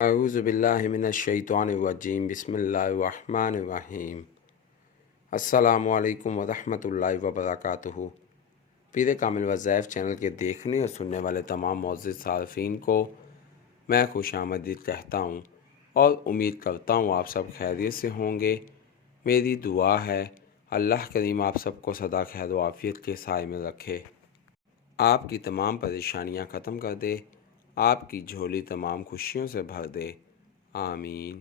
اعوذ باللہ من الشیطان الرجیم بسم اللہ الرحمن الرحیم۔ السلام علیکم ورحمۃ اللہ وبرکاتہ۔ پیر کامل وظائف چینل کے دیکھنے اور سننے والے تمام معزز صارفین کو میں خوش آمدید کہتا ہوں اور امید کرتا ہوں آپ سب خیریت سے ہوں گے۔ میری دعا ہے اللہ کریم آپ سب کو سدا خیر و عافیت کے سائے میں رکھے، آپ کی تمام پریشانیاں ختم کر دے، آپ کی جھولی تمام خوشیوں سے بھر دے، آمین۔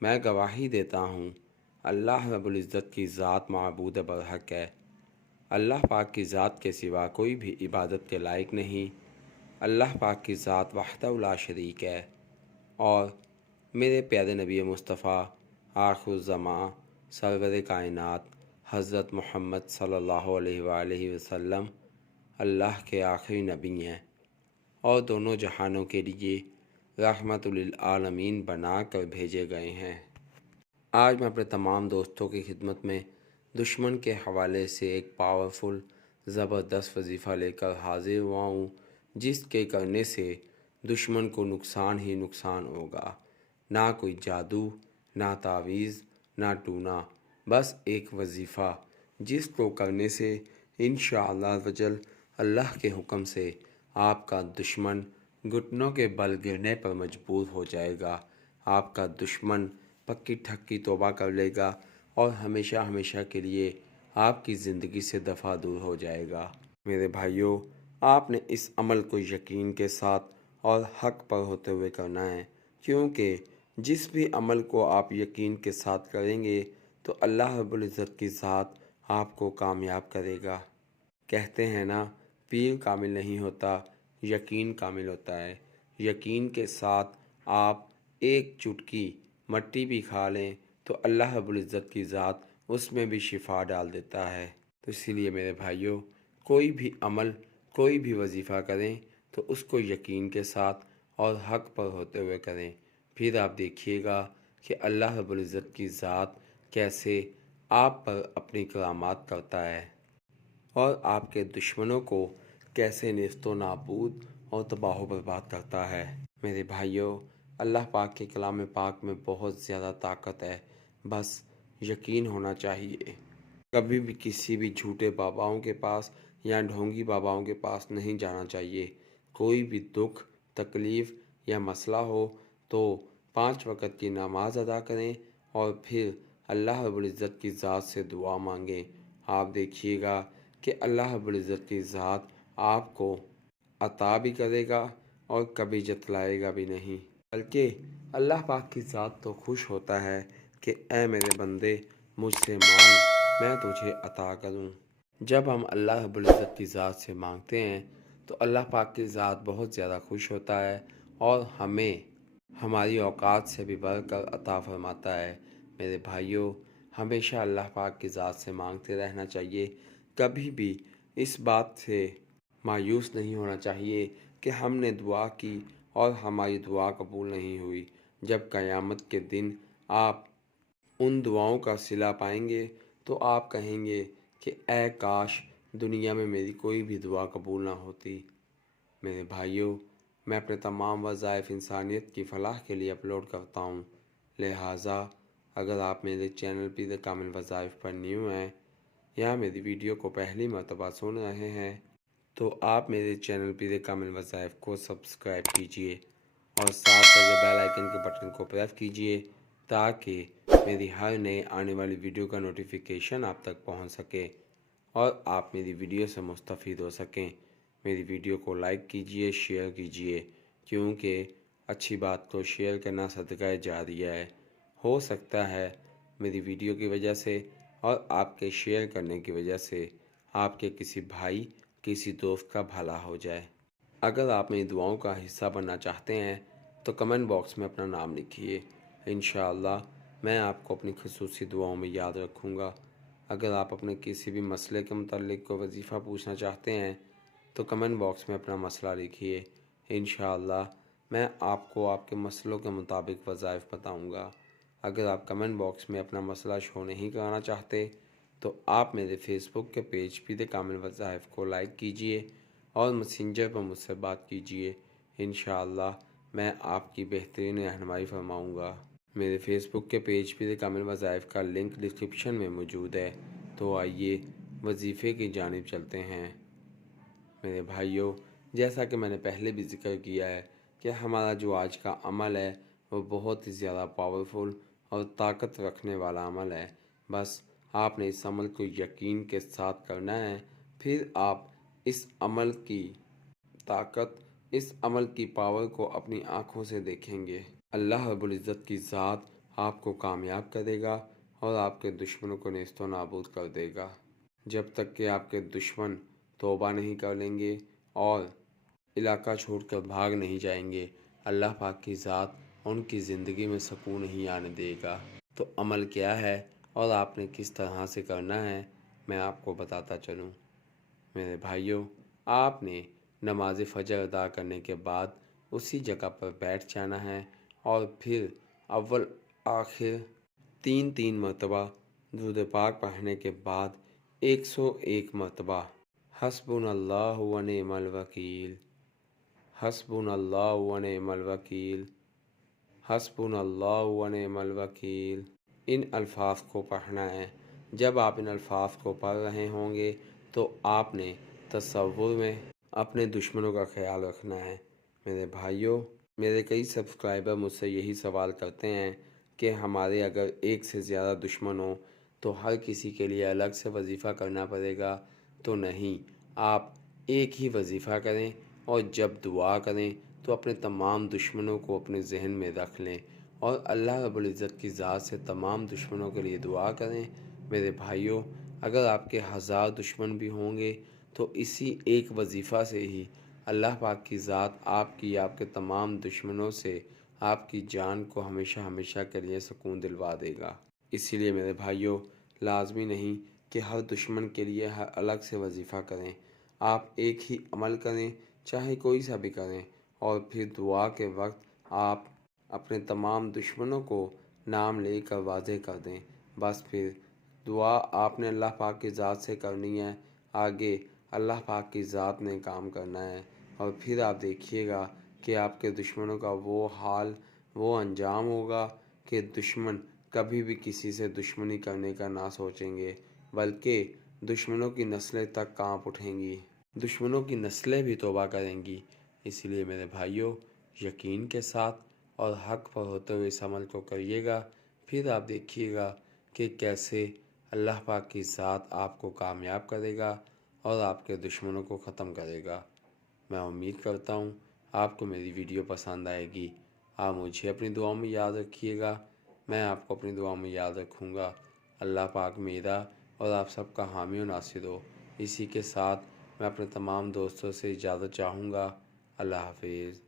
میں گواہی دیتا ہوں اللہ رب العزت کی ذات معبود برحق ہے، اللہ پاک کی ذات کے سوا کوئی بھی عبادت کے لائق نہیں، اللہ پاک کی ذات وحدہ لا شریک ہے، اور میرے پیارے نبی مصطفیٰ آخر الزماں سرور کائنات حضرت محمد صلی اللہ علیہ وآلہ وسلم اللہ کے آخری نبی ہیں اور دونوں جہانوں کے لیے رحمت للعالمین بنا کر بھیجے گئے ہیں۔ آج میں اپنے تمام دوستوں کی خدمت میں دشمن کے حوالے سے ایک پاورفل زبردست وظیفہ لے کر حاضر ہوا ہوں، جس کے کرنے سے دشمن کو نقصان ہی نقصان ہوگا، نہ کوئی جادو، نہ تعویذ، نہ ٹونا، بس ایک وظیفہ جس کو کرنے سے انشاءاللہ وجل اللہ کے حکم سے آپ کا دشمن گھٹنوں کے بل گرنے پر مجبور ہو جائے گا، آپ کا دشمن پکی ٹھکی توبہ کر لے گا اور ہمیشہ ہمیشہ کے لیے آپ کی زندگی سے دفع دور ہو جائے گا۔ میرے بھائیوں، آپ نے اس عمل کو یقین کے ساتھ اور حق پر ہوتے ہوئے کرنا ہے، کیونکہ جس بھی عمل کو آپ یقین کے ساتھ کریں گے تو اللہ رب العزت کی ذات آپ کو کامیاب کرے گا۔ کہتے ہیں نا، پیر کامل نہیں ہوتا، یقین کامل ہوتا ہے۔ یقین کے ساتھ آپ ایک چٹکی مٹی بھی کھا لیں تو اللہ رب العزت کی ذات اس میں بھی شفا ڈال دیتا ہے۔ تو اسی لیے میرے بھائیوں، کوئی بھی عمل، کوئی بھی وظیفہ کریں تو اس کو یقین کے ساتھ اور حق پر ہوتے ہوئے کریں، پھر آپ دیکھیے گا کہ اللہ رب العزت کی ذات کیسے آپ پر اپنی کرامات کرتا ہے اور آپ کے دشمنوں کو کیسے نیست و نابود اور تباہ و برباد کرتا ہے۔ میرے بھائیوں، اللہ پاک کے کلام پاک میں بہت زیادہ طاقت ہے، بس یقین ہونا چاہیے۔ کبھی بھی کسی بھی جھوٹے باباؤں کے پاس یا ڈھونگی باباؤں کے پاس نہیں جانا چاہیے۔ کوئی بھی دکھ، تکلیف یا مسئلہ ہو تو 5 وقت کی نماز ادا کریں اور پھر اللہ رب العزت کی ذات سے دعا مانگیں۔ آپ دیکھیے گا کہ اللہ رب العزت کی ذات آپ کو عطا بھی کرے گا اور کبھی جتلائے گا بھی نہیں، بلکہ اللہ پاک کی ذات تو خوش ہوتا ہے کہ اے میرے بندے، مجھ سے مانگ، میں تجھے عطا کروں۔ جب ہم اللہ رب العزت کی ذات سے مانگتے ہیں تو اللہ پاک کی ذات بہت زیادہ خوش ہوتا ہے اور ہمیں ہماری اوقات سے بھی بڑھ کر عطا فرماتا ہے۔ میرے بھائیوں، ہمیشہ اللہ پاک کی ذات سے مانگتے رہنا چاہیے، کبھی بھی اس بات سے مایوس نہیں ہونا چاہیے کہ ہم نے دعا کی اور ہماری دعا قبول نہیں ہوئی۔ جب قیامت کے دن آپ ان دعاؤں کا صلہ پائیں گے تو آپ کہیں گے کہ اے کاش دنیا میں میری کوئی بھی دعا قبول نہ ہوتی۔ میرے بھائیوں، میں اپنے تمام وظائف انسانیت کی فلاح کے لیے اپلوڈ کرتا ہوں، لہٰذا اگر آپ میرے چینل پیر کامل وظائف پر نیو ہیں یا میری ویڈیو کو پہلی مرتبہ سن رہے ہیں تو آپ میرے چینل پیر کامل وظائف کو سبسکرائب کیجئے اور ساتھ لگے بیل آئیکن کے بٹن کو پریس کیجئے تاکہ میری ہر نئے آنے والی ویڈیو کا نوٹیفیکیشن آپ تک پہنچ سکے اور آپ میری ویڈیو سے مستفید ہو سکیں۔ میری ویڈیو کو لائک کیجئے، شیئر کیجئے، کیونکہ اچھی بات کو شیئر کرنا صدقہ جاریہ ہے۔ ہو سکتا ہے میری ویڈیو کی وجہ سے اور آپ کے شیئر کرنے کی وجہ سے آپ کے کسی بھائی، کسی دوست کا بھلا ہو جائے۔ اگر آپ میری دعاؤں کا حصہ بننا چاہتے ہیں تو کمنٹ باکس میں اپنا نام لکھیے، انشاءاللہ میں آپ کو اپنی خصوصی دعاؤں میں یاد رکھوں گا۔ اگر آپ اپنے کسی بھی مسئلے کے متعلق کوئی وظیفہ پوچھنا چاہتے ہیں تو کمنٹ باکس میں اپنا مسئلہ لکھیے، انشاءاللہ میں آپ کو آپ کے مسئلوں کے مطابق وظائف بتاؤں گا۔ اگر آپ کمنٹ باکس میں اپنا مسئلہ شو نہیں کرانا چاہتے تو آپ میرے فیس بک کے پیج پیر کامل وظائف کو لائک کیجئے اور میسنجر پر مجھ سے بات کیجئے، انشاءاللہ میں آپ کی بہترین رہنمائی فرماؤں گا۔ میرے فیس بک کے پیج پہ کامل وظائف کا لنک ڈسکرپشن میں موجود ہے، تو آئیے وظیفے کی جانب چلتے ہیں۔ میرے بھائیوں، جیسا کہ میں نے پہلے بھی ذکر کیا ہے کہ ہمارا جو آج کا عمل ہے وہ بہت ہی زیادہ پاورفل اور طاقت رکھنے والا عمل ہے۔ بس آپ نے اس عمل کو یقین کے ساتھ کرنا ہے، پھر آپ اس عمل کی طاقت، اس عمل کی پاور کو اپنی آنکھوں سے دیکھیں گے۔ اللہ رب العزت کی ذات آپ کو کامیاب کرے گا اور آپ کے دشمنوں کو نیست و نابود کر دے گا۔ جب تک کہ آپ کے دشمن توبہ نہیں کر لیں گے اور علاقہ چھوڑ کر بھاگ نہیں جائیں گے، اللہ پاک کی ذات ان کی زندگی میں سکون نہیں آنے دے گا۔ تو عمل کیا ہے اور آپ نے کس طرح سے کرنا ہے، میں آپ کو بتاتا چلوں۔ میرے بھائیوں، آپ نے نماز فجر ادا کرنے کے بعد اسی جگہ پر بیٹھ جانا ہے اور پھر اول آخر 3 مرتبہ درود پاک پڑھنے کے بعد 101 مرتبہ حسبنا اللہ و نعم الوکیل، حسبنا اللہ و نعم الوکیل، حسبنا اللہ و نعم الوکیل، ان الفاظ کو پڑھنا ہے۔ جب آپ ان الفاظ کو پڑھ رہے ہوں گے تو آپ نے تصور میں اپنے دشمنوں کا خیال رکھنا ہے۔ میرے بھائیوں، میرے کئی سبسکرائبر مجھ سے یہی سوال کرتے ہیں کہ ہمارے اگر ایک سے زیادہ دشمن ہوں تو ہر کسی کے لیے الگ سے وظیفہ کرنا پڑے گا؟ تو نہیں، آپ ایک ہی وظیفہ کریں اور جب دعا کریں تو اپنے تمام دشمنوں کو اپنے ذہن میں رکھ لیں اور اللہ رب العزت کی ذات سے تمام دشمنوں کے لیے دعا کریں۔ میرے بھائیوں، اگر آپ کے 1000 دشمن بھی ہوں گے تو اسی ایک وظیفہ سے ہی اللہ پاک کی ذات آپ کے تمام دشمنوں سے آپ کی جان کو ہمیشہ ہمیشہ کے لیے سکون دلوا دے گا۔ اسی لیے میرے بھائیوں، لازمی نہیں کہ ہر دشمن کے لیے ہر الگ سے وظیفہ کریں، آپ ایک ہی عمل کریں، چاہے کوئی سا بھی کریں، اور پھر دعا کے وقت آپ اپنے تمام دشمنوں کو نام لے کر واضح کر دیں۔ بس پھر دعا آپ نے اللہ پاک کی ذات سے کرنی ہے، آگے اللہ پاک کی ذات نے کام کرنا ہے، اور پھر آپ دیکھیے گا کہ آپ کے دشمنوں کا وہ حال، وہ انجام ہوگا کہ دشمن کبھی بھی کسی سے دشمنی کرنے کا نہ سوچیں گے، بلکہ دشمنوں کی نسلیں تک کانپ اٹھیں گی، دشمنوں کی نسلیں بھی توبہ کریں گی۔ اسی لیے میرے بھائیوں، یقین کے ساتھ اور حق پر ہوتے ہوئے اس عمل کو کریے گا، پھر آپ دیکھیے گا کہ کیسے اللہ پاک کی ذات آپ کو کامیاب کرے گا اور آپ کے دشمنوں کو ختم کرے گا۔ میں امید کرتا ہوں آپ کو میری ویڈیو پسند آئے گی۔ آپ مجھے اپنی دعاؤں میں یاد رکھیے گا، میں آپ کو اپنی دعاؤں میں یاد رکھوں گا۔ اللہ پاک میرا اور آپ سب کا حامی و ناصر ہو۔ اسی کے ساتھ میں اپنے تمام دوستوں سے اجازت چاہوں گا۔ اللہ حافظ۔